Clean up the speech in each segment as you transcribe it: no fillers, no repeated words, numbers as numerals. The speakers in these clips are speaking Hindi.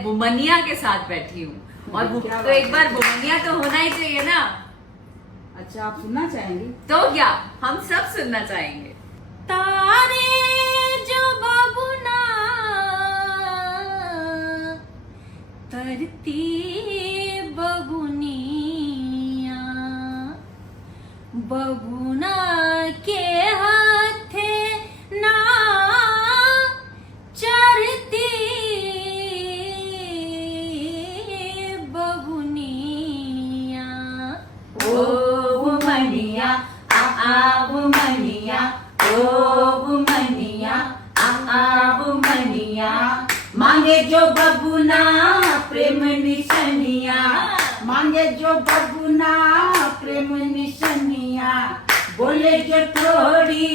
मैं बुमनिया के साथ बैठी हूँ और क्या तो बात एक बार बुमनिया तो होना ही चाहिए ना। अच्छा, आप सुनना चाहेंगी? तो क्या, हम सब सुनना चाहेंगे। तारे जो बबुना तरती बबुनिया, बबुना के हाथे ना चढ़ती बबुनिया। ओ बुमनिया आ बुमनिया, ओ बुमनिया आ बुमनिया, मांगे जो बबुना प्रेम निशनिया, मांगे जो बबुना प्रेम निशनिया, बोले जो थोड़ी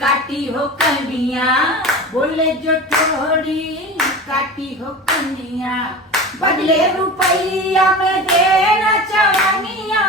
काटी हो कनिया, बोले जो थोड़ी काटी हो कनिया, बदले रुपैया में देना चवनिया।